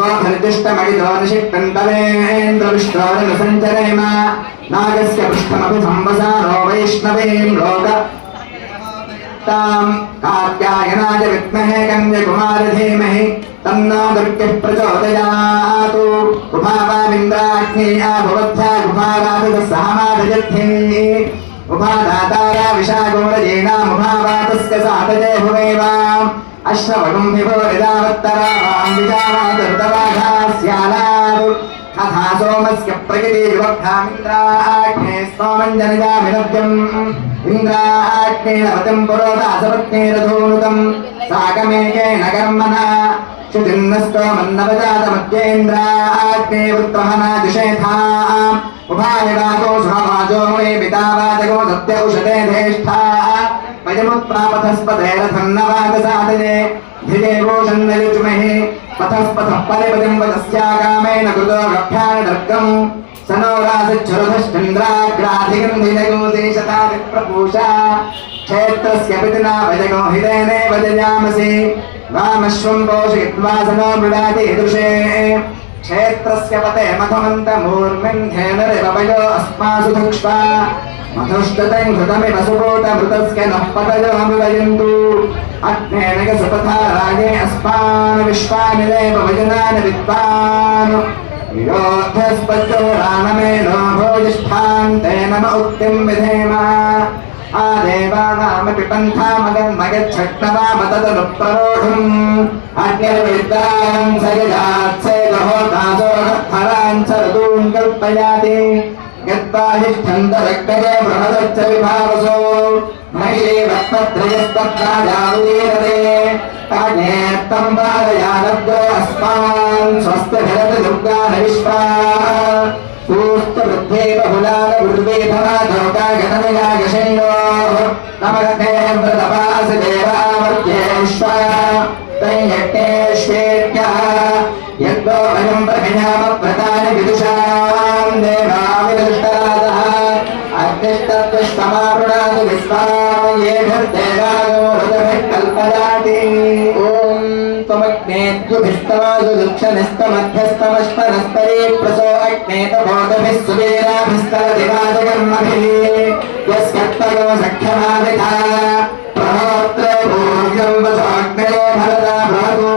स्वभर्जिष्टमगितो निषिक्तन्तवेन्द्रविष्णोरनुसञ्चरेम नागस्य पृष्ठमपि संवसानो वैष्णवीं लोक ताम् कात्यायनाय विद्महे कन्याकुमारी धीमहि तन्नो दुर्गः प्रचोदयातु उभावामिन्द्राग्नेया भवत्या उभावादिसहमादयद्धि उभादातारा विशागोरजेनामुभावातस्य सातजे भुवेव अश्वगुम्भिभो निदावत्तरावां विजावादर्दवाघास्यालादु अथा सोमस्य प्रकृति विवक्तामिन्द्राग्ने स्तोमञ्जनयामिनव्यम् इन्द्राग्नेन वतिं पुरोदासपत्नेरधूनुतम् साकमेकेन कर्मणा शुचिन्नस्तोमन्नवजातमध्येन्द्राग्ने वृत्तमना दिशेथा उभायवागो स्वभाजो मे पितावादगो सत्य उषते धेष्ठा वयमुत्प्रापथस्पतेरथन्नवादसादने धिदेवोषन्नयुजुमहे पथस्पथः परिपतिं वदस्यागामेन कृतो गभ्यानदर्गम् स नो राजच्छुरधश्चन्द्राग्राधिगन्धिजगोदेशतादिप्रपूषा क्षेत्रस्य पितुना वजगो हिरेणेव जयामसि वामश्वं पोषयित्वा स नो मृडाति ईदृशे क्षेत्रस्य पते मथमन्तमूर्मिन्धेनरिवयो अस्मासु धक्ष्वा मधुष्टतं घृतमिव सुपूतमृतस्य नः पतयोऽभिवयन्तु अग्नेन सुपथा रागे अस्मान् विश्वानि देव वजनानि विद्वान् विरोधस्पत्यो रानमेनो भोजिष्ठान्ते नम उक्तिं विधेम आदेवानामपि पन्थामगन्मगच्छक्नवामतदनुप्ररोढुम् अग्निर्विद्वां सयजात्सेदहोतासो हरान् च ऋतून् कल्पयाति गत्वा हिष्ठन्तरक्तये बृहदच्च विभावसो महिले वक्त्रयस्तत्राजावीरते अग्नेत्तं पादयानब्दो अस्मान् स्वस्तिभिरति दुर्गान् विश्वा सूस्तवृद्धे बहुलान उर्वेधमाधोकागतमिगागशैनो नमगते व्रतपासि देवामर्त्येष्वा तैयट्टेष्वेत्या यद्वो वयं प्रभिनामव्रतानि विदुषां देवाविदुष्टराजः अग्निष्टत्वष्टमावृणाति विश्वां येभिर्देवायो हृदभिः कल्पयाति ॐ त्वमग्नेद्युभिस्तवासु दुक्षनिस्तमध्यस्तमश्वनस्तरे प्रसो अग्नेतभोगभिः सुवीराभिस्तरदिवाजकर्मभिः यस्यत्तयो सख्यमाविधा प्रहोत्रे भूर्यं वसोऽग्नयो भरता भवतु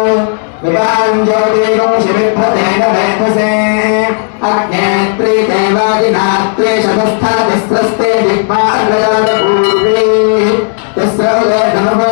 विभाञ्ज्योतिगो शिविभ्रतेन वेधसे अग्नेत्रे देवादिनात्रे शतस्था तिस्रस्ते जिह्वार्णजातपूर्वे तिस्रो धनुर्वो